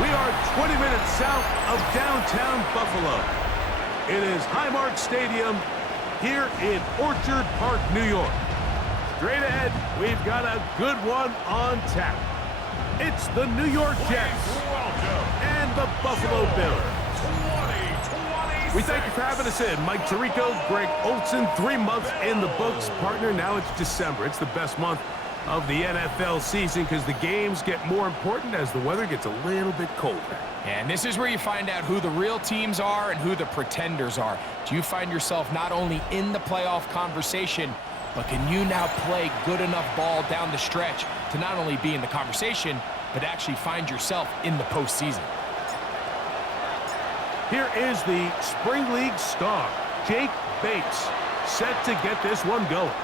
We are 20 minutes south of downtown Buffalo. It is Highmark Stadium here in Orchard Park, New York. Straight ahead, we've got a good one on tap. It's the New York Jets and the Buffalo Bills. We thank you for having us in. Mike Tirico, Greg Olson, 3 months in the books. Partner, now it's December. It's the best month of the NFL season because the games get more important as the weather gets a little bit colder. And this is where you find out who the real teams are and who the pretenders are. Do you find yourself not only in the playoff conversation, but can you now play good enough ball down the stretch to not only be in the conversation, but actually find yourself in the postseason? Here is the Spring League star, Jake Bates, set to get this one going.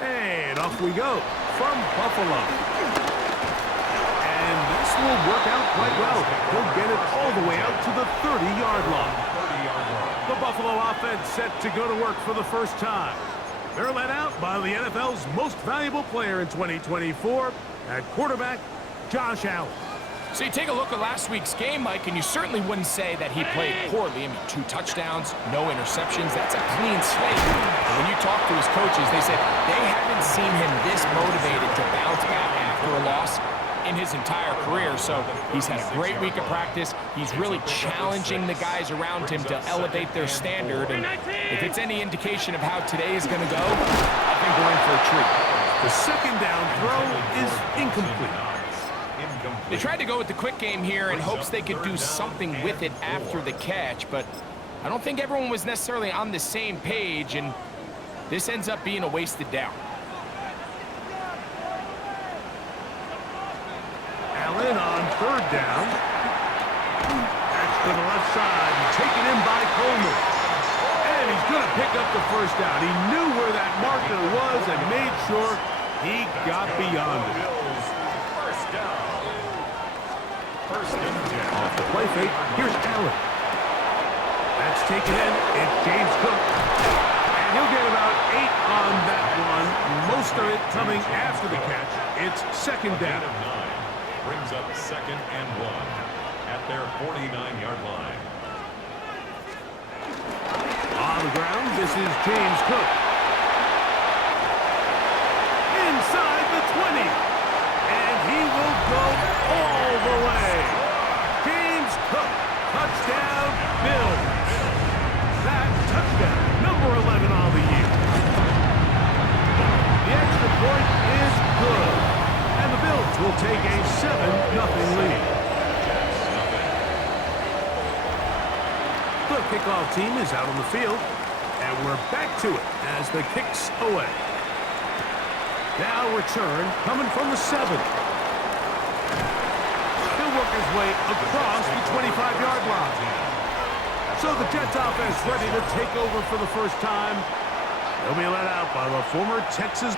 And off we go from Buffalo. And this will work out quite well. He'll get it all the way out to the 30-yard line. The Buffalo offense set to go to work for the first time. They're led out by the NFL's most valuable player in 2024 at quarterback, Josh Allen. So you take a look at last week's game, Mike, and you certainly wouldn't say that he played poorly. I mean, 2 touchdowns, no interceptions. That's a clean slate. And when you talk to his coaches, they said they haven't seen him this motivated to bounce back after a loss in his entire career. So he's had a great week of practice. He's really challenging the guys around him to elevate their standard. And if it's any indication of how today is going to go, I think we're in for a treat. The second down throw is incomplete. They tried to go with the quick game here in hopes they could do something with it after the catch, but I don't think everyone was necessarily on the same page, and this ends up being a wasted down. Allen on third down. That's to the left side, taken in by Coleman. And he's going to pick up the first down. He knew where that marker was and made sure he got beyond it. Off the play fake, here's Allen. That's taken in, it's James Cook. And he'll get about 8 on that one. Most of it coming after the catch. It's second down. Brings up 2nd and 1 at their 49-yard line. On the ground, this is James Cook. Inside the 20. And he will go all the way. James Cook, touchdown, Bills. That touchdown, number 11 on the year. The extra point is good. And the Bills will take a 7-0 lead. The kickoff team is out on the field. And we're back to it as the kick's away. Now return coming from the 7. He'll work his way across the 25-yard line. So the Jets offense ready to take over for the first time. They'll be led out by the former Texas.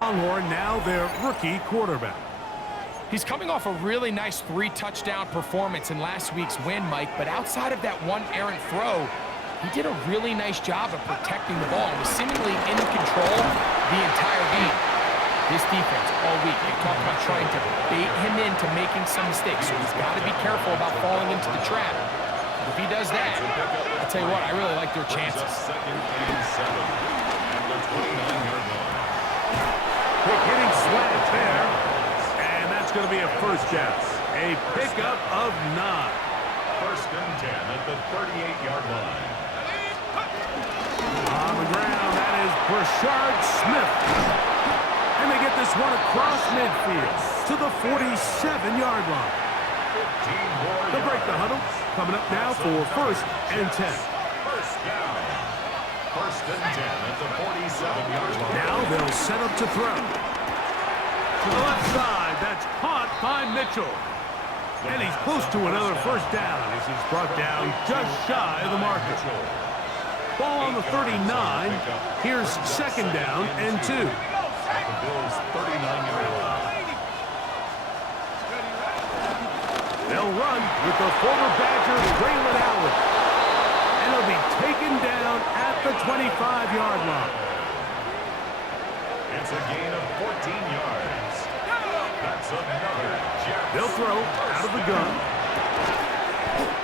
Longhorn, now their rookie quarterback. He's coming off a really nice 3-touchdown performance in last week's win, Mike, but outside of that one errant throw, he did a really nice job of protecting the ball and was seemingly in control the entire game. This defense all week, they talk about trying to bait him into making some mistakes, so he's got to be careful about falling into the trap. If he does that, I'll tell you what, I really like their chances. Second and 7 at the 29-yard line. Quick hitting slant there. And that's going to be a first down. A pickup of 9. First and 10 at the 38-yard line. On the ground, that is Brashard Smith. And they get this one across midfield to the 47-yard line. They'll break the huddle. Coming up now for first and 10. First down. First and 10 at the 47-yard line. Now they'll set up to throw. To the left side, that's caught by Mitchell. And he's close to another first down as he's brought down just shy of the marker. Ball on the 39. Here's second down and 2. At the Bills' 39-yard line. They'll run with the former Badger, Braylon Allen. And he'll be taken down at the 25-yard line. It's a gain of 14 yards. That's another Jets. They'll throw out of the gun.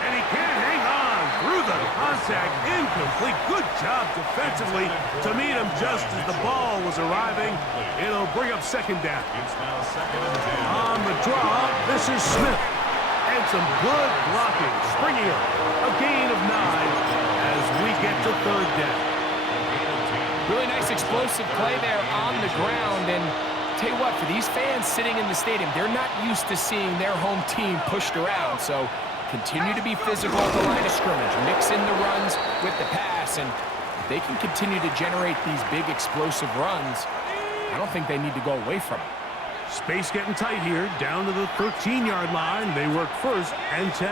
And he can't hang on through the contact. Incomplete. Good job defensively to meet him just as the ball was arriving. It'll bring up second down. It's now second and 10. On the draw, this is Smith. And some good blocking, springing up. A gain of 9 as we get to third down. Really nice explosive play there on the ground. And tell you what, for these fans sitting in the stadium, they're not used to seeing their home team pushed around. So continue to be physical at the line of scrimmage. Mix in the runs with the pass. And if they can continue to generate these big explosive runs, I don't think they need to go away from it. Space getting tight here, down to the 13-yard line. They work first and 10.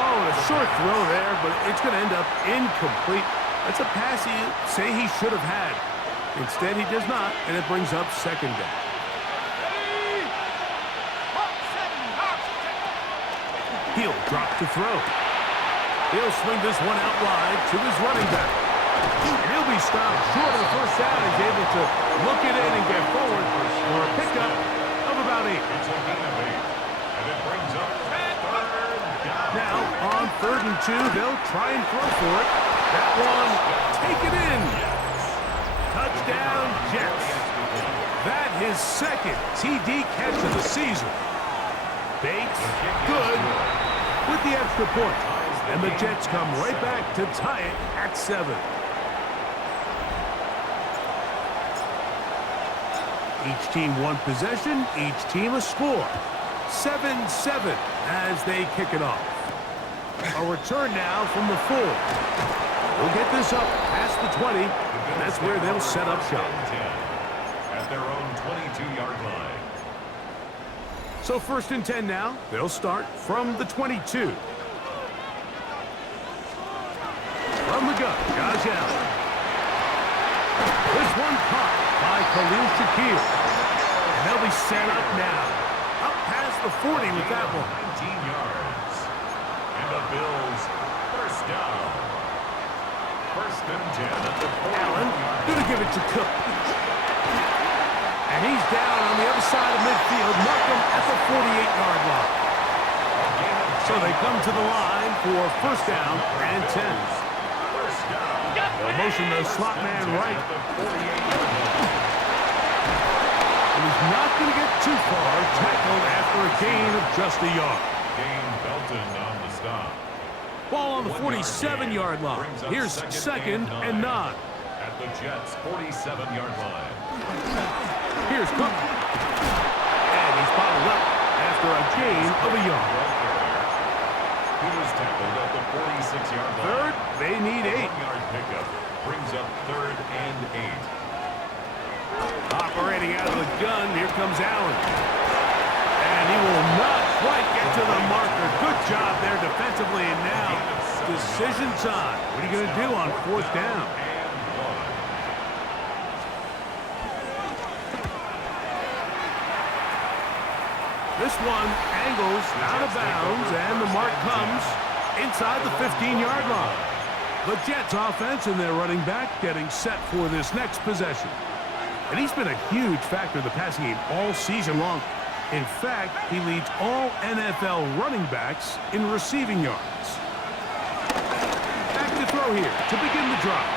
Oh, a short throw there, but it's going to end up incomplete. That's a pass he say he should have had. Instead, he does not, and it brings up second down. He'll drop to throw. He'll swing this one out wide to his running back. And he'll be stopped short of the first down. He's able to look it in and get forward for a pickup of about 8. It's a gain of 8. And it brings up third down. Now, on 3rd and 2, they'll try and throw for it. That one, take it in. Touchdown, Jets. That his second TD catch of the season. Bates, good, with the extra point. And the Jets come right back to tie it at 7. Each team one possession, each team a score. 7-7 as they kick it off. A return now from the 4. They'll get this up past the 20, and that's where they'll set up shop. At their own 22-yard line. So 1st and 10 now. They'll start from the 22. From the gun, Josh Allen. This one caught by Khalil Shakir. And they'll be set up now. Up past the 40 with that one. 19 yards. And the Bills first down. First and 10 at the 40. Allen, gonna give it to Cook. And he's down on the other side of midfield. Mark him at the 48-yard line. So they come to the line for first down and 10. They'll motion the slot man right. And he's not going to get too far. Tackled after a gain of just a yard. Dane Belton on the stop. Ball on the 47-yard line. Here's second and 9. At the Jets' 47-yard line. Here's Cook. And he's bottled up after a gain of a yard. He was tackled at the 46-yard line. Third, they need 8. 1-yard pickup brings up 3rd and 8. Operating out of the gun, here comes Allen. And he will not quite get to the marker. Good job there defensively, and now decision time. What are you going to do on 4th down? This one angles out of bounds, and the mark comes inside the 15-yard line. The Jets offense and their running back getting set for this next possession. And he's been a huge factor in the passing game all season long. In fact, he leads all NFL running backs in receiving yards. Back to throw here to begin the drive.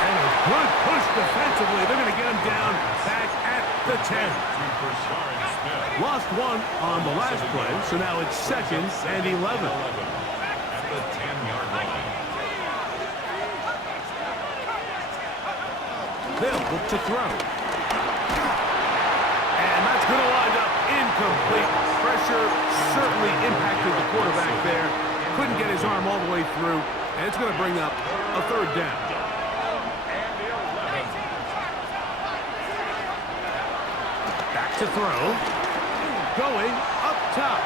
And a good push defensively. They're going to get him down back at the 10. Lost one on the last play, so now it's 2nd and 11. At the 10-yard line. They'll look to throw. And that's going to wind up incomplete. Pressure certainly impacted the quarterback there. Couldn't get his arm all the way through, and it's going to bring up a 3rd down. Back to throw. Going up top.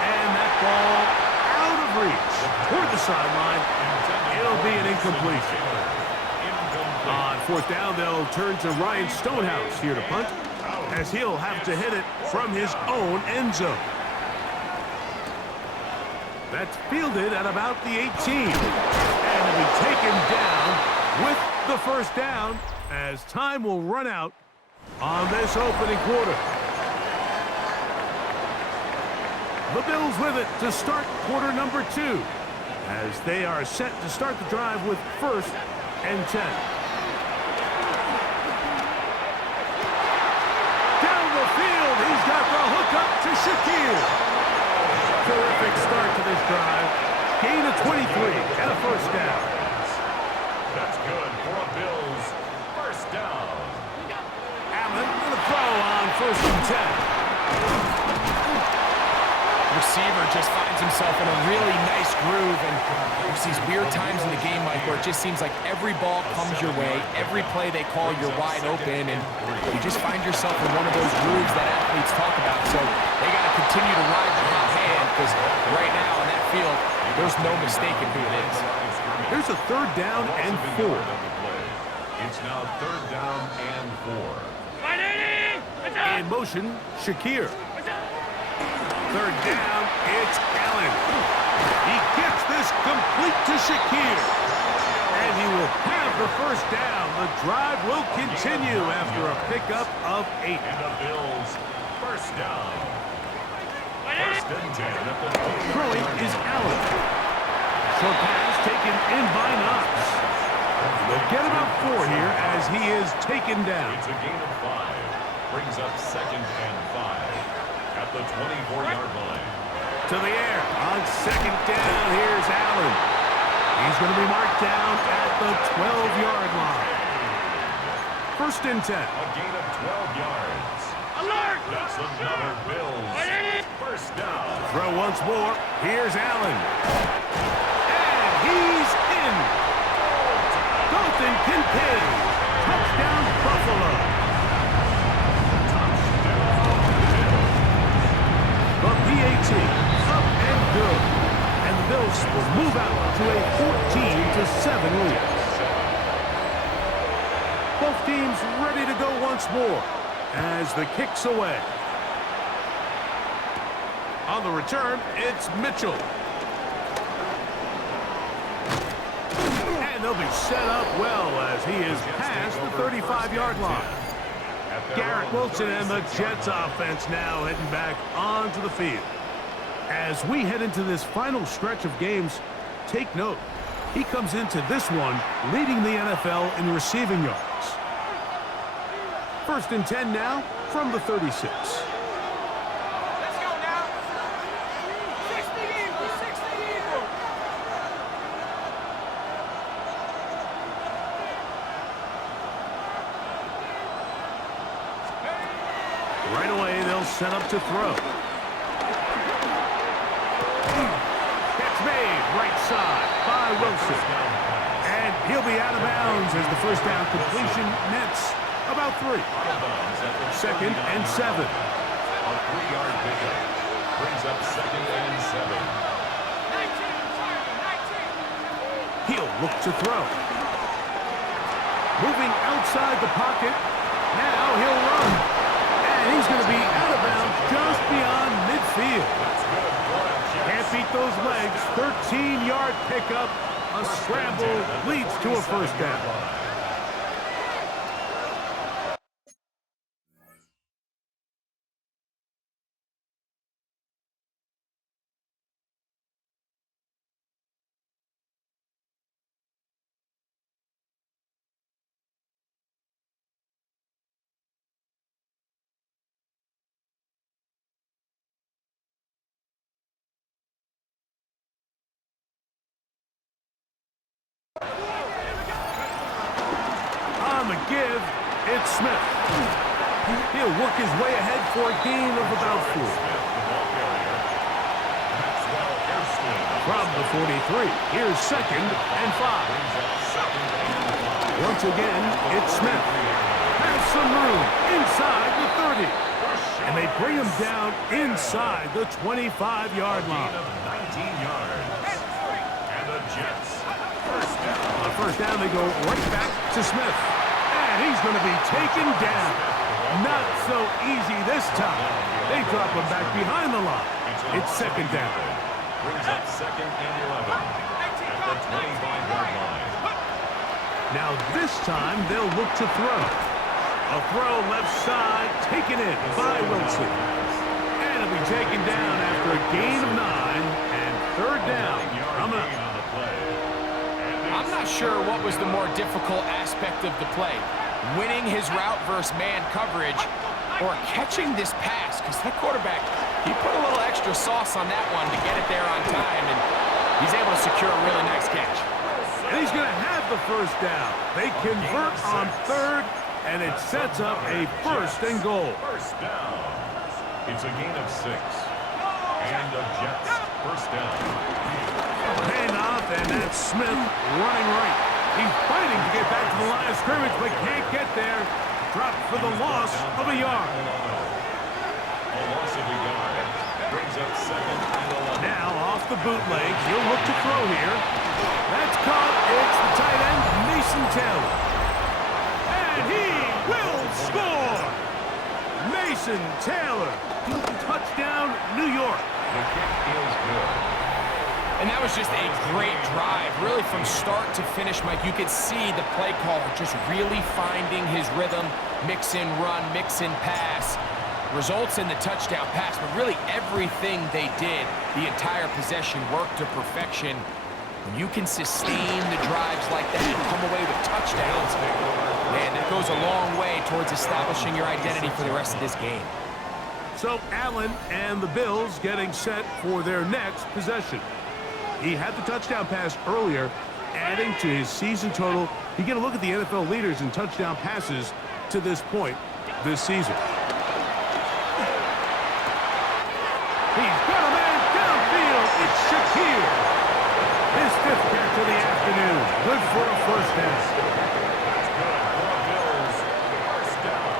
And that ball out of reach toward the sideline. It'll be an incompletion. On 4th down, they'll turn to Ryan Stonehouse here to punt, as he'll have to hit it from his own end zone. That's fielded at about the 18. And it'll be taken down with the 1st down, as time will run out on this opening quarter. The Bills with it to start quarter number 2, as they are set to start the drive with 1st and 10. He's got the hook up to Shakir. Terrific start to this drive. Gain of 23 and a 1st down. That's good for a Bills 1st down. Allen with a throw on 1st and 10. Receiver just finds himself in a really nice groove, and there's these weird times in the game, Mike, where it just seems like every ball comes your way, every play they call, you're wide open, and you just find yourself in one of those grooves that athletes talk about. So they got to continue to ride the hot hand, because right now in that field, there's no mistaking who it is. Here's a 3rd down and 4. It's now 3rd down and 4. In motion, Shakir. 3rd down, it's Allen. He gets this complete to Shakir. And he will have the 1st down. The drive will continue after a pickup of 8. And the Bills 1st down. 1st and 10 at the 20. Throwing is Allen. Short pass taken in by Knox. They'll get about 4 here as he is taken down. It's a gain of 5. Brings up 2nd and 5. At the 24-yard line. To the air on 2nd down. Here's Allen. He's going to be marked down at the 12-yard line. 1st and 10. A gain of 12 yards. Alert! That's another Bills 1st down. Throw once more. Here's Allen. And he's in. Dalton Kincaid. Touchdown, Buffalo. The PAT up and good. And the Bills will move out to a 14-7 lead. Both teams ready to go once more as the kick's away. On the return, it's Mitchell. And they'll be set up well as he is past the 35-yard line. Garrett Wilson and the Jets offense now heading back onto the field. As we head into this final stretch of games, take note, he comes into this one leading the NFL in receiving yards. 1st and 10 now from the 36. Right away, they'll set up to throw. Catch made, right side by Wilson. And he'll be out of bounds as the 1st down completion nets about 3. 2nd and 7. A 3-yard pickup brings up 2nd and 7. He'll look to throw. Moving outside the pocket. Now he'll run. And he's going to be out of bounds just beyond midfield. Can't beat those legs. 13-yard pickup. A scramble leads to a first down. On the give, it's Smith. He'll work his way ahead for a gain of about 4. From the 43, here's 2nd and 5. Once again, it's Smith. Has some room inside the 30. And they bring him down inside the 25-yard line. 19 yards. And the Jets. First down. On first down, they go right back to Smith. And he's going to be taken down. Not so easy this time. They drop him back behind the line. It's 2nd down. Brings up 2nd and 11 at the 25-yard line. Now this time, they'll look to throw. A throw left side, taken in by Wilson. And it'll be taken down after a gain of 9 and 3rd down. Coming up. I'm not sure what was the more difficult aspect of the play. Winning his route versus man coverage or catching this pass, because that quarterback, he put a little extra sauce on that one to get it there on time, and he's able to secure a really nice catch. And he's going to have the first down. They convert on 3rd, and it sets up a 1st and goal. First down. It's a gain of 6. And the Jets first down. Handoff, and that's Smith running right. He's fighting to get back to the line of scrimmage, but can't get there. Dropped for the loss of a yard. A loss of a yard. Brings up 2nd and 11. Now off the bootleg, he'll look to throw here. That's caught. It's the tight end, Mason Taylor. And he will score! Mason Taylor. Touchdown, New York. The kick is good. And that was just a great drive. Really from start to finish, Mike, you could see the play caller just really finding his rhythm. Mix in run, mix in pass. Results in the touchdown pass, but really everything they did, the entire possession worked to perfection. When you can sustain the drives like that and come away with touchdowns, man, that goes a long way towards establishing your identity for the rest of this game. So Allen and the Bills getting set for their next possession. He had the touchdown pass earlier, adding to his season total. You get a look at the NFL leaders in touchdown passes to this point this season. He's got a man downfield. It's Shakir. His 5th catch of the afternoon. Good for a first down. That's good for the Bills. First down.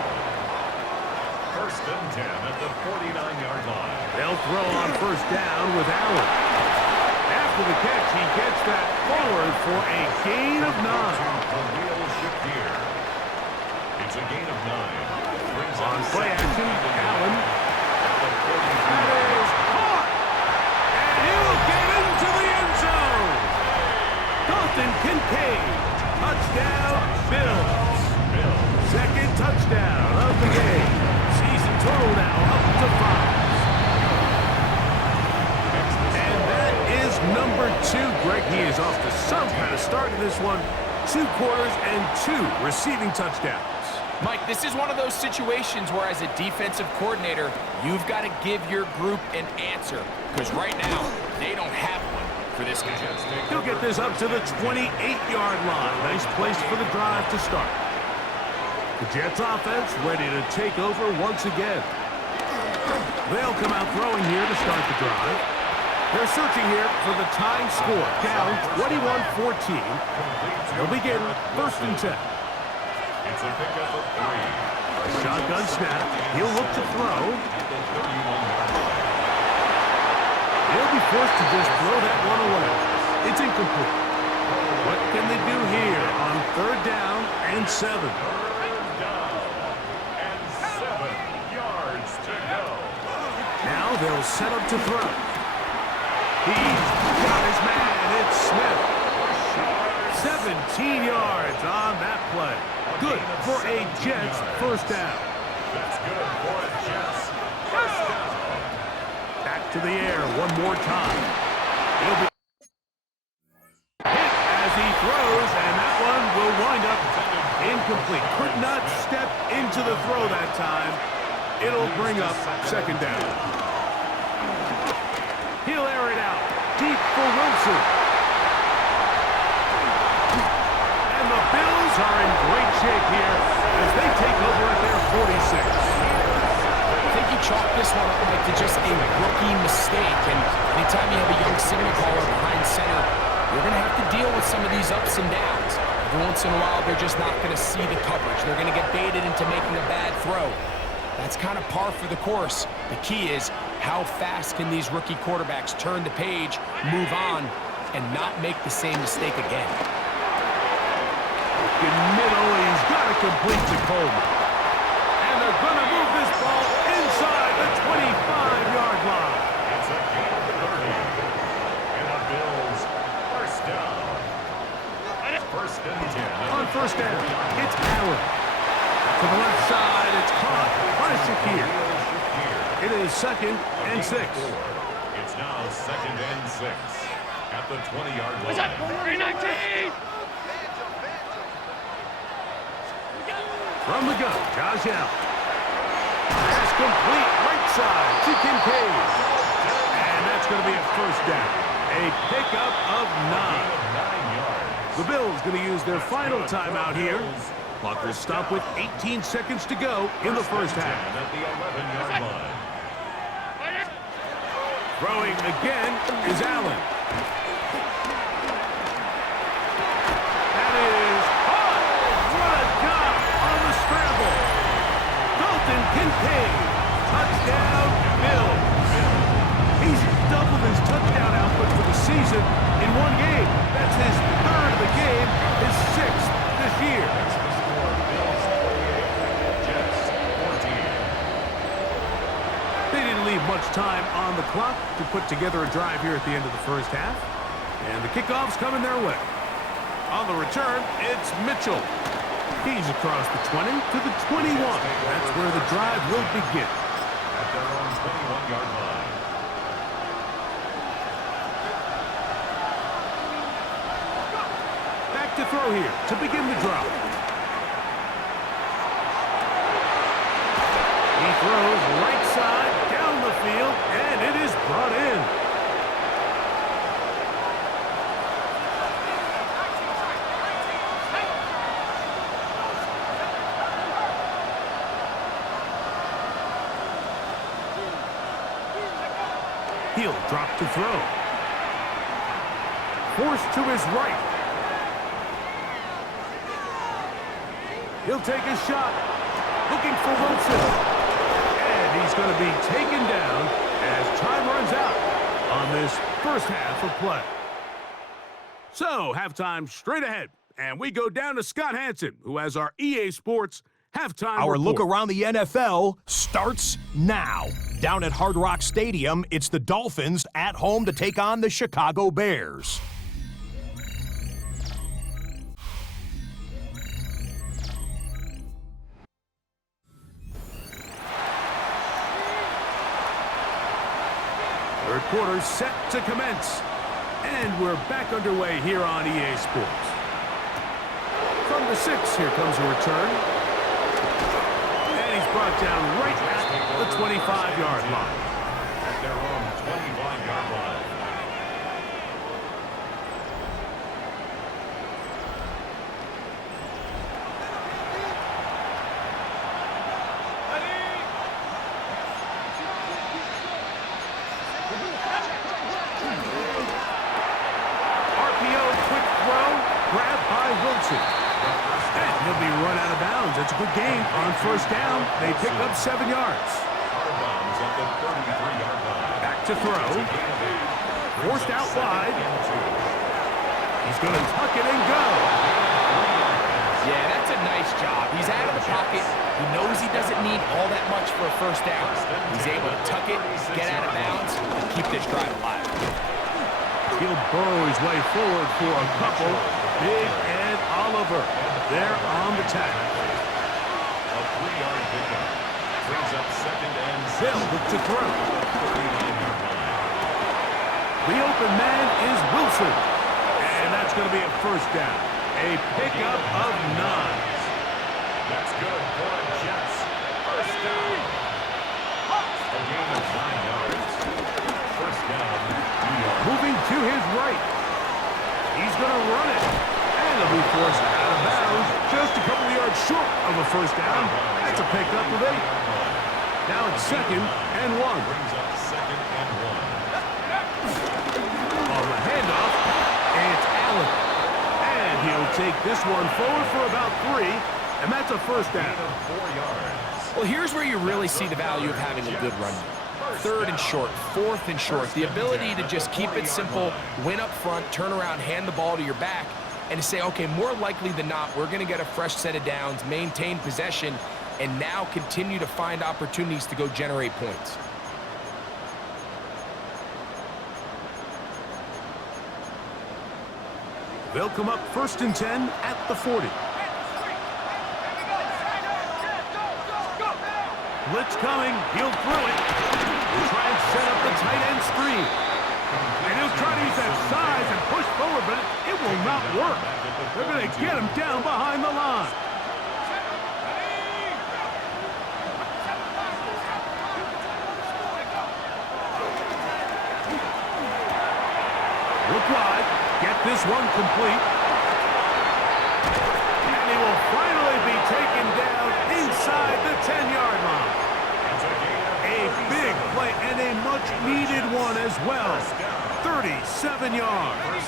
1st and 10 at the 49-yard line. They'll throw on first down with Allen. After the catch, he gets that forward for a gain of 9. Shakir. It's a gain of 9. Brings On up play 2nd action, and Allen. 11. That is caught. And he'll get into the end zone. Dalton Kincaid. Touchdown, Bills. 2nd touchdown of the game. Season total now up to 5. And that is number 2. Greg, he is off to some kind of start in this one. 2 quarters and 2 receiving touchdowns. Mike, this is one of those situations where as a defensive coordinator, you've got to give your group an answer. Because right now, they don't have one for this guy. He'll get this up to the 28-yard line. Nice place for the drive to start. The Jets offense ready to take over once again. They'll come out throwing here to start the drive. They're searching here for the tying score. Down 21-14. They'll begin 1st and 10. It's a pickup of 3. Shotgun snap. He'll look to throw. He'll be forced to just throw that one away. It's incomplete. What can they do here on 3rd down and 7? 3rd down and 7 yards. Now they'll set up to throw. He's got his man. It's Smith. 17 yards on that play. Good for a Jets first down. That's good for a Jets first down. Back to the air one more time. He'll be hit as he throws, and that one will wind up incomplete. Could not step into the throw that time. It'll bring up second down. He'll air it out. Deep for Wilson. And the Bills are in great shape here as they take over at their 46. I think you chalk this one up like to just a rookie mistake. And anytime you have a young signal caller behind center, you're going to have to deal with some of these ups and downs. Every once in a while, they're just not going to see the coverage. They're going to get baited into making a bad throw. That's kind of par for the course. The key is how fast can these rookie quarterbacks turn the page, move on, and not make the same mistake again. In middle, he's got to complete to Coleman. And they're going to move this ball inside the 25-yard line. It's a gain of 30. And the Bills first down. First and 10. On first down, it's Allen. To the left side, it's caught by Shakir. It is second and 6. It's now second and 6 at the 20-yard line. From the gun, Josh Allen. Pass complete, right side to Kincaid. And that's going to be a first down. A pickup of 9. The Bills going to use their final timeout here. Clock will stop with 18 seconds to go in the first half. At the 11-yard line. Throwing again is Allen. That is caught. What a job on the scramble. Dalton Kincaid. Touchdown, Bills. He's doubled his touchdown output for the season in one game. That's his third of the game, his 6th this year. That's the score. Bills 48, Jets 14. They didn't leave much time on the clock to put together a drive here at the end of the first half. And the kickoff's coming their way. On the return, it's Mitchell. He's across the 20 to the 21. That's where the drive will begin. At their own 21-yard line. Back to throw here to begin the drive. He throws right side down the field, and it is brought in. He'll drop to throw. Forced to his right. He'll take a shot. Looking for Wilson. And he's going to be taken down as time runs out on this first half of play. So, halftime straight ahead. And we go down to Scott Hansen, who has our EA Sports halftime Our report. look around the NFL starts now. Down at Hard Rock Stadium, it's the Dolphins at home to take on the Chicago Bears. Third quarter set to commence. And we're back underway here on EA Sports. From the 6, here comes a return. And he's brought down right at the 25-yard line. At their own 25-yard line. RPO, quick throw, grab by Wilson. And he'll be run out of bounds. It's a good game on first down. They pick up 7 yards. Out-of-bounds at the 33-yard line. Back to throw. Forced out wide. He's going to tuck it and go. Yeah, that's a nice job. He's out of the pocket. He knows he doesn't need all that much for a first down. He's able to tuck it, get out of bounds, and keep this drive alive. He'll burrow his way forward for a couple. Big and Oliver. They're on the tackle. A 3-yard pickup. Brings up second and They'll look to throw. The open man is Wilson. And that's going to be a first down. A pickup of 9. That's good for the Jets. First down. A gain of 9 yards. First down. Moving to his right. He's going to run it. And he'll be forced out of bounds. Just a couple of yards short of a first down. That's a pickup of 8. Now it's second and 1. Brings up second and 1. On the handoff, it's Allen. And he'll take this one forward for about 3. And that's a first down. Gain of 4 yards. Well, here's where you really see the value of having a good run game. 3rd and short, 4th and short. The ability to just keep it simple, win up front, turn around, hand the ball to your back, and to say, okay, more likely than not, we're going to get a fresh set of downs, maintain possession, and now continue to find opportunities to go generate points. They'll come up 1st and 10 at the 40. Blitz coming. He'll throw it. He'll try and set up the tight end screen. And he'll try to use that size and push forward, but it will not work. They're going to get him down behind the line. Look wide. Get this one complete. And he will finally be taken down inside the 10-yard line. A big play and a much-needed one as well. 37 yards.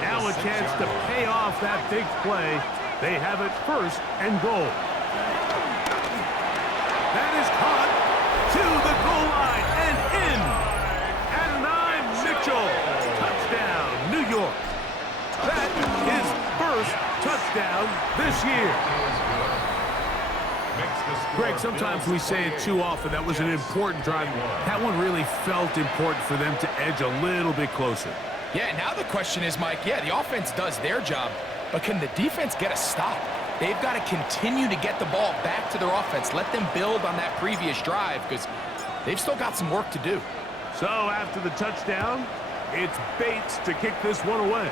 Now a chance to pay off that big play. They have it 1st and goal. That is caught to the goal line and in. Adonai Mitchell. Touchdown, New York. That is 1st touchdown this year. Greg, sometimes we say it too often. That was an important drive. That one really felt important for them to edge a little bit closer. Yeah, now the question is, Mike, yeah, the offense does their job, but can the defense get a stop? They've got to continue to get the ball back to their offense. Let them build on that previous drive because they've still got some work to do. So after the touchdown, it's Bates to kick this one away.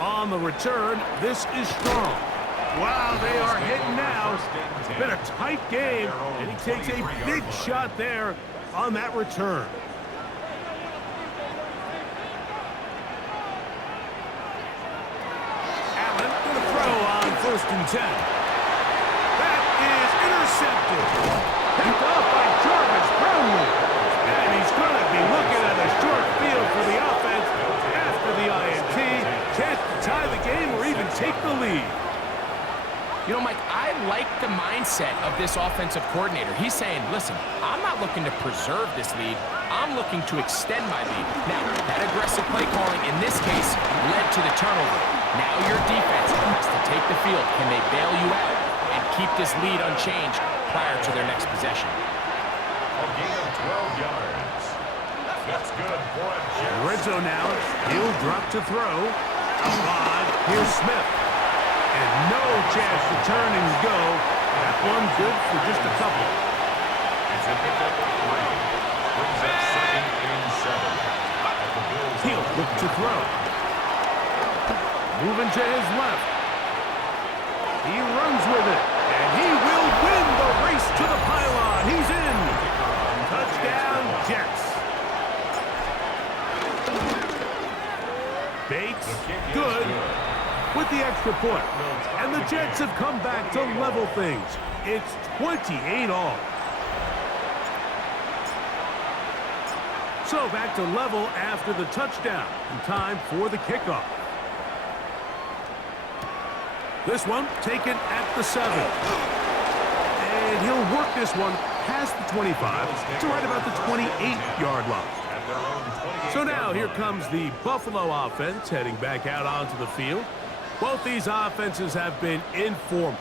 On the return, this is Strong. Wow, they are hitting now. It's been a tight game, and he takes a big shot there on that return. Allen going to throw on 1st and 10. That is intercepted. Picked up by Jarvis Brownlee. And he's going to be looking at a short field for the offense after the INT. Chance to tie the game or even take the lead. You know, Mike, I like the mindset of this offensive coordinator. He's saying, listen, I'm not looking to preserve this lead. I'm looking to extend my lead. Now, that aggressive play calling in this case led to the turnover. Now your defense has to take the field. Can they bail you out and keep this lead unchanged prior to their next possession? A gain of 12 yards. That's good for a Jets. Rizzo now. He'll drop to throw. Outside. Here's Smith. And no chance to turn and go. That one good for just a couple. It's a pickup of 3. Brings up second and 7. He'll look to throw. Moving to his left. He runs with it. And he will win the race to the pylon. He's in. Touchdown, Jets. Bates, good. With the extra point. And the Jets have come back to level things. It's 28 all. So back to level after the touchdown. And time for the kickoff. This one taken at the 7. And he'll work this one past the 25 to right about the 28-yard line. So now here comes the Buffalo offense heading back out onto the field. Both these offenses have been in form.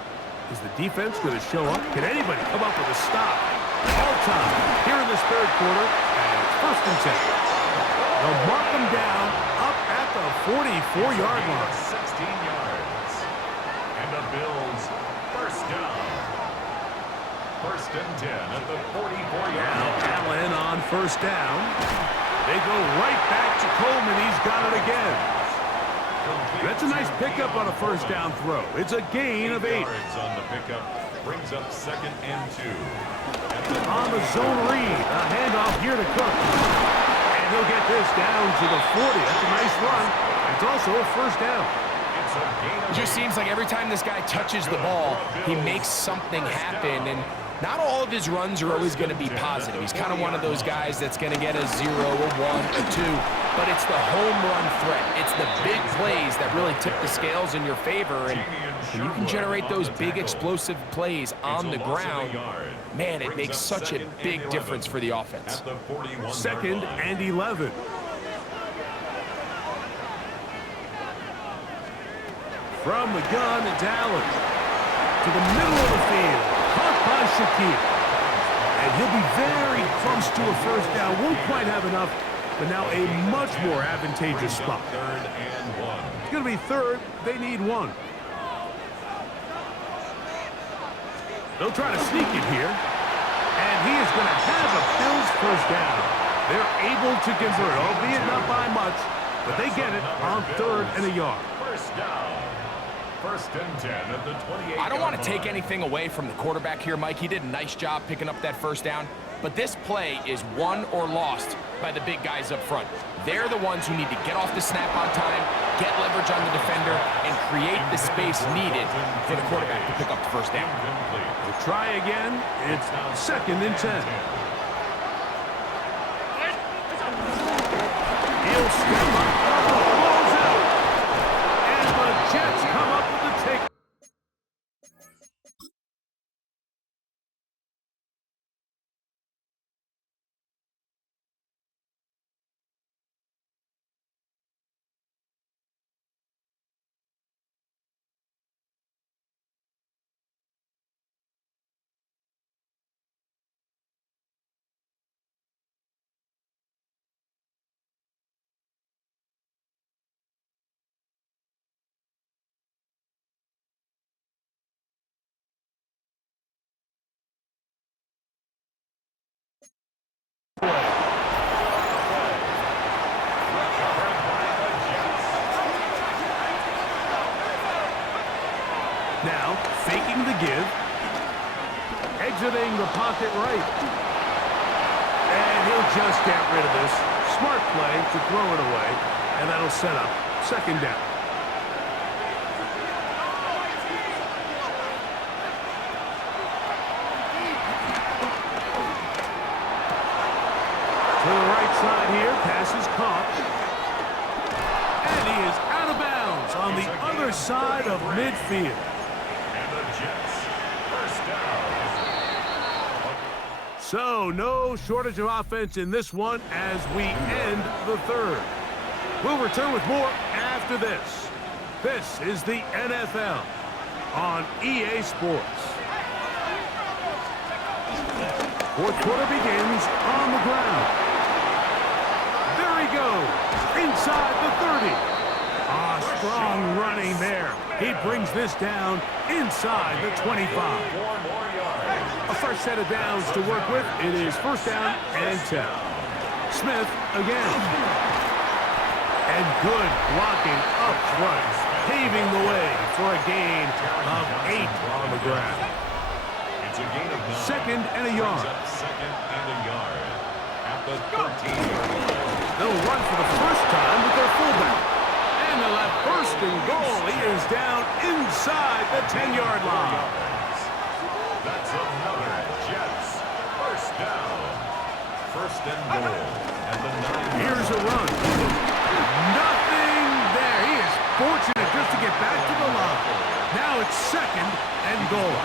Is the defense going to show up? Can anybody come up with a stop? All time here in this third quarter, and it's 1st and 10. They'll mark them down up at the 44-yard line. 16 yards. And the Bills, first down. 1st and 10 at the 44-yard line. Now Allen on 1st down. They go right back to Coleman. He's got it again. That's a nice pickup on a 1st down throw. It's a gain of 8. Yards on the pickup brings up 2nd and 2. On the zone read, a handoff here to Cook. And he'll get this down to the 40. That's a nice run. It's also a 1st down. It just seems like every time this guy touches the ball, he makes something happen. And not all of his runs are always going to be positive. He's kind of one of those guys that's going to get a 0, a 1, a 2. But it's the home run threat. It's the big plays that really tip the scales in your favor. And when you can generate those big explosive plays on the ground, man, it makes such a big difference for the offense. 2nd and 11. From the gun, it's Allen. To the middle of the field. Caught by Shaquille. And he'll be very close to a 1st down. Won't quite have enough, but now a much more advantageous spot. 3rd and 1. It's going to be 3rd. They need 1. They'll try to sneak it here. And he is going to have a Bills 1st down. They're able to convert, albeit not by much, but they get it on 3rd and a yard. 1st down. 1st and 10 at the 28. I don't want to take anything away from the quarterback here, Mike. He did a nice job picking up that 1st down. But this play is won or lost by the big guys up front. They're the ones who need to get off the snap on time, get leverage on the defender, and create the space needed for the quarterback to pick up the 1st down. We'll try again. It's 2nd and 10. He'll step up. Ball's out. And the Jets come up with the take. Now, faking the give. Exiting the pocket right. And he'll just get rid of this. Smart play to throw it away. And that'll set up 2nd down. To the right side here, pass is caught. And he is out of bounds on the other side of midfield. And the Jets, 1st down. So, no shortage of offense in this one as we end the 3rd. We'll return with more after this. This is the NFL on EA Sports. 4th quarter begins on the ground. There he goes, inside the 30. Strong running there. He brings this down inside the 25. 4 more yards. A fresh set of downs to work with. It is 1st down and 10. Smith again. And good blocking up front, paving the way for a gain of 8 on the ground. It's a gain of 9. 2nd and a yard. Brings up 2nd and a yard. At the 13-yard line. They'll run for the 1st time with their fullback. And they'll have 1st and goal. He is down inside the 10-yard line. That's another Jets 1st down. 1st and goal at the 9. Here's a run. Nothing there. He is fortunate just to get back to the line. Now it's 2nd and goal.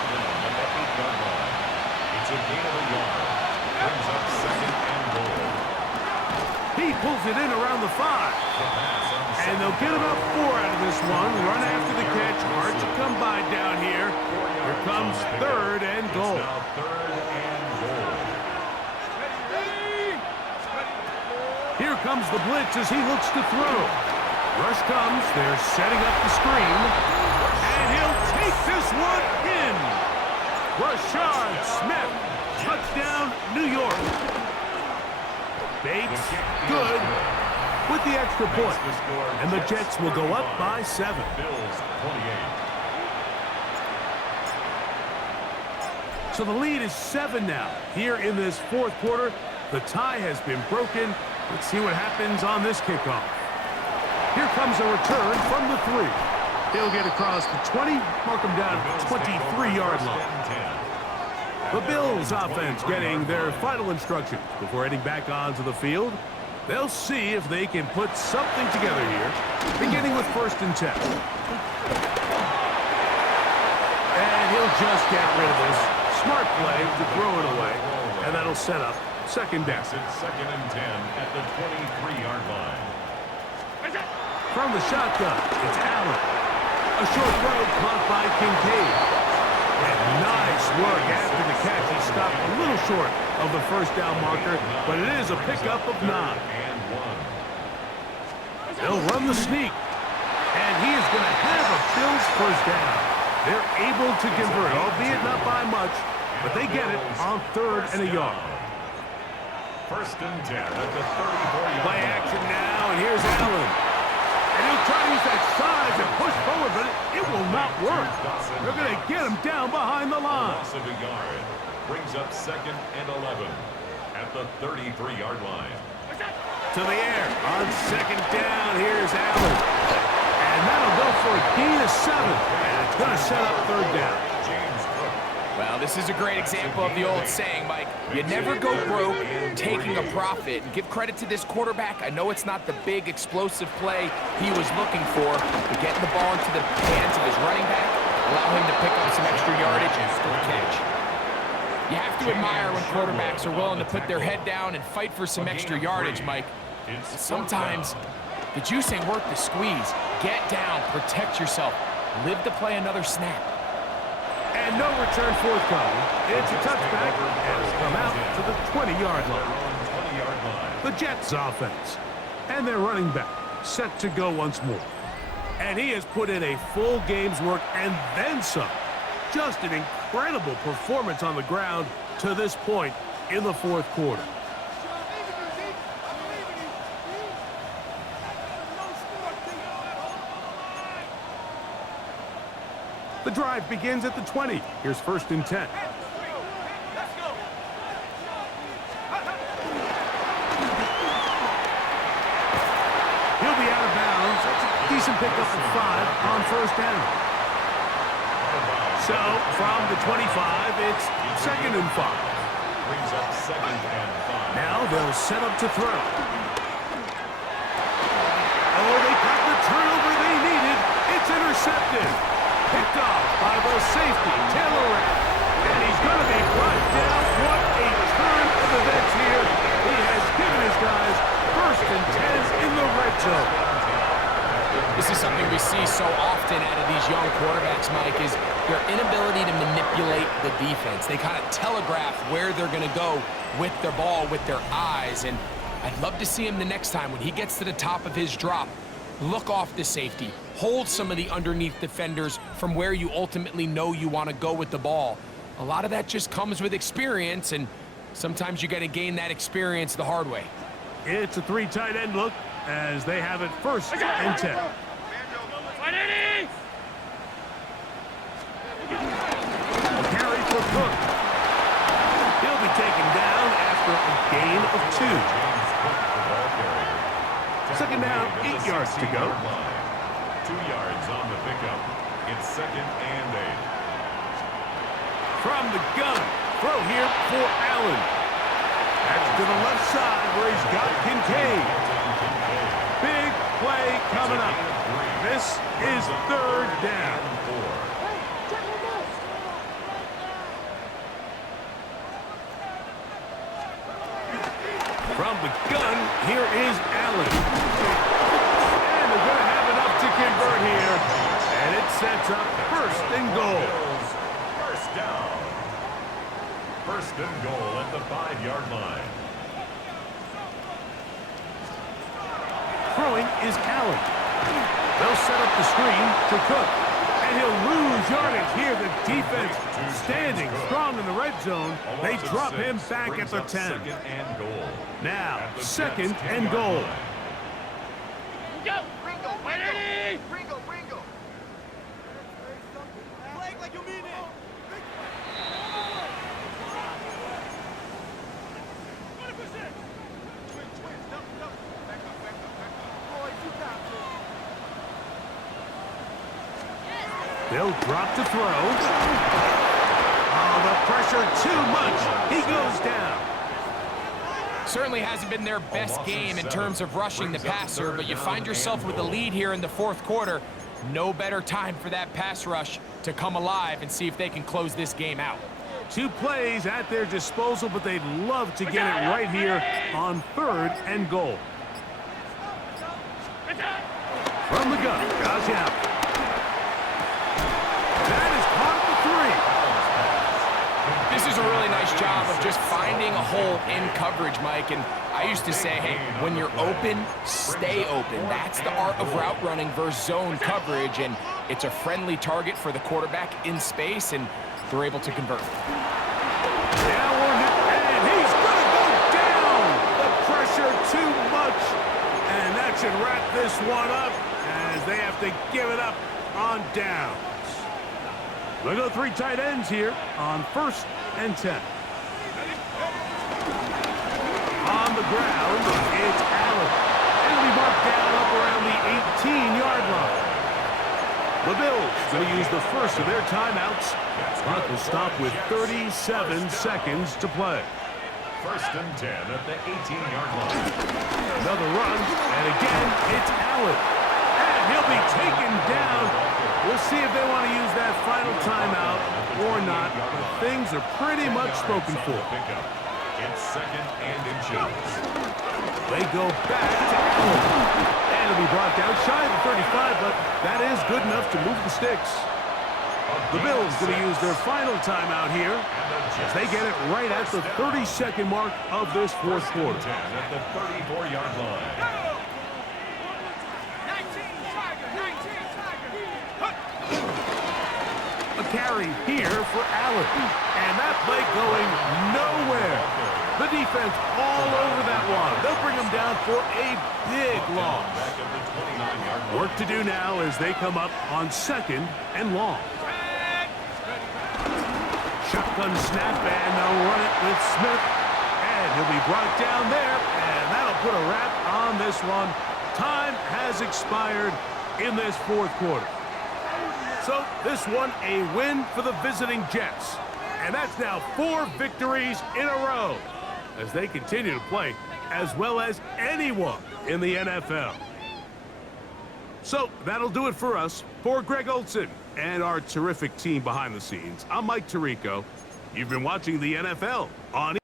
It's a gain of a yard. Brings up 2nd and goal. He pulls it in around the 5. The pass on And they'll get about 4 out of this one. Run after the catch. Hard to come by down here. Here comes 3rd and goal. It's now 3rd and goal. Here comes the blitz as he looks to throw. Rush comes. They're setting up the screen. And he'll take this one in. Rashard Smith. Touchdown, New York. Bates, good, with the extra point. And the Jets will go up by 7. Bills 28. So the lead is 7 now. Here in this 4th quarter, the tie has been broken. Let's see what happens on this kickoff. Here comes a return from the 3. He'll get across the 20, mark him down at the 23-yard line. The Bills offense getting their final instructions before heading back onto the field. They'll see if they can put something together here, beginning with 1st and 10. And he'll just get rid of this. Smart play to throw it away, and that'll set up 2nd down. It's 2nd and 10 at the 23-yard line. From the shotgun, it's Allen. A short throw caught by Kincaid. And nice work after the catch. He stopped a little short of the 1st down marker, but it is a pickup of 9. They'll run the sneak. And he is going to have a Bills 1st down. They're able to convert, albeit not by much, but they get it on 3rd and a yard. 1st and 10 at the 34-yard Play action now, and here's Allen. And he'll try to use that size and push forward, but it will not work. They're going to get him down behind the line. Loss of a yard brings up 2nd and 11 at the 33-yard line. To the air on 2nd down. Here's Allen. And that'll go for a gain of 7. And it's going to set up 3rd down. Well, this is a great example of the old saying, Mike. You never go broke taking a profit. And give credit to this quarterback. I know it's not the big, explosive play he was looking for, but getting the ball into the hands of his running back, allow him to pick up some extra yardage and score a catch. You have to admire when quarterbacks are willing to put their head down and fight for some extra yardage, Mike. Sometimes the juice ain't worth the squeeze. Get down, protect yourself, live to play another snap. And no return forthcoming. It's a touchback, and it's come out to the 20-yard line. The Jets offense. And their running back set to go once more. And he has put in a full game's work and then some. Just an incredible performance on the ground to this point in the 4th quarter. The drive begins at the 20. Here's 1st and 10. He'll be out of bounds. Decent pickup of 5 on 1st down. So, from the 25, it's 2nd and 5. Brings up 2nd and 5. Now they'll set up to throw. Oh, they got the turnover they needed. It's intercepted. Picked off by the safety, Taylor Rapp. And he's going to be brought down. What a turn of events here. He has given his guys 1st and 10 in the red zone. This is something we see so often out of these young quarterbacks, Mike, is their inability to manipulate the defense. They kind of telegraph where they're going to go with their ball, with their eyes. And I'd love to see him the next time when he gets to the top of his drop. Look off the safety. Hold some of the underneath defenders from where you ultimately know you want to go with the ball. A lot of that just comes with experience, and sometimes you got to gain that experience the hard way. It's a 3 tight end look as they have it 1st and 10. A carry for Cook. He'll be taken down after a gain of 2. 2nd down, 8 yards to go. 2 yards on the pickup. It's 2nd and 8. From the gun, throw here for Allen. That's to the left side where he's got Kincaid. Big play coming up. This is 3rd down. From the gun, here is Allen. And they're going to convert here, and it sets up first and goal. First down. First and goal at the 5-yard line. Throwing is Allen. They'll set up the screen to Cook. And he'll lose yardage here. The defense standing strong in the red zone. They drop him back at the 10. Second and goal. Now, second and goal. Go! Ringo, ready! Ringo, Ringo! Flag like you mean it! They'll drop to throw. Oh, the pressure too much. He goes down. Certainly hasn't been their best game in terms of rushing the passer, but you find yourself with the lead here in the fourth quarter. No better time for that pass rush to come alive and see if they can close this game out. 2 plays at their disposal, but they'd love to get it right here on third and goal. From the gun, Josh Allen. That is caught at the 3. This is a really nice job of just finding a hole in coverage, Mike. And I used to say, hey, when you're open, stay open. That's the art of route running versus zone coverage. And it's a friendly target for the quarterback in space, and they're able to convert. And he's going to go down. The pressure too much. And that should wrap this one up as they have to give it up on downs. We'll go 3 tight ends here on first and 10. On the ground, it's Allen. It'll be marked down up around the 18-yard line. The Bills going to use the first of their timeouts. Clock will stop with 37 seconds to play. First and 10 at the 18-yard line. Another run, and again, it's Allen. And he'll be taken down. We'll see if they want to use that final timeout or not. But things are pretty much spoken for. It's second and inches. They go back to Allen. And it'll be brought down shy of the 35, but that is good enough to move the sticks. The Bills going to use their final timeout here as they get it right at the 30-second mark of this fourth quarter. 10 at the 34-yard line. A carry here for Allen. And that play going nowhere. The defense all over that one. They'll bring him down for a big loss. Work to do now as they come up on second and long. Shotgun snap, and they'll run it with Smith. And he'll be brought down there, and that'll put a wrap on this one. Time has expired in this fourth quarter. So this one a win for the visiting Jets. And that's now 4 victories in a row as they continue to play as well as anyone in the NFL. So that'll do it for us. For Greg Olson and our terrific team behind the scenes, I'm Mike Tirico. You've been watching the NFL on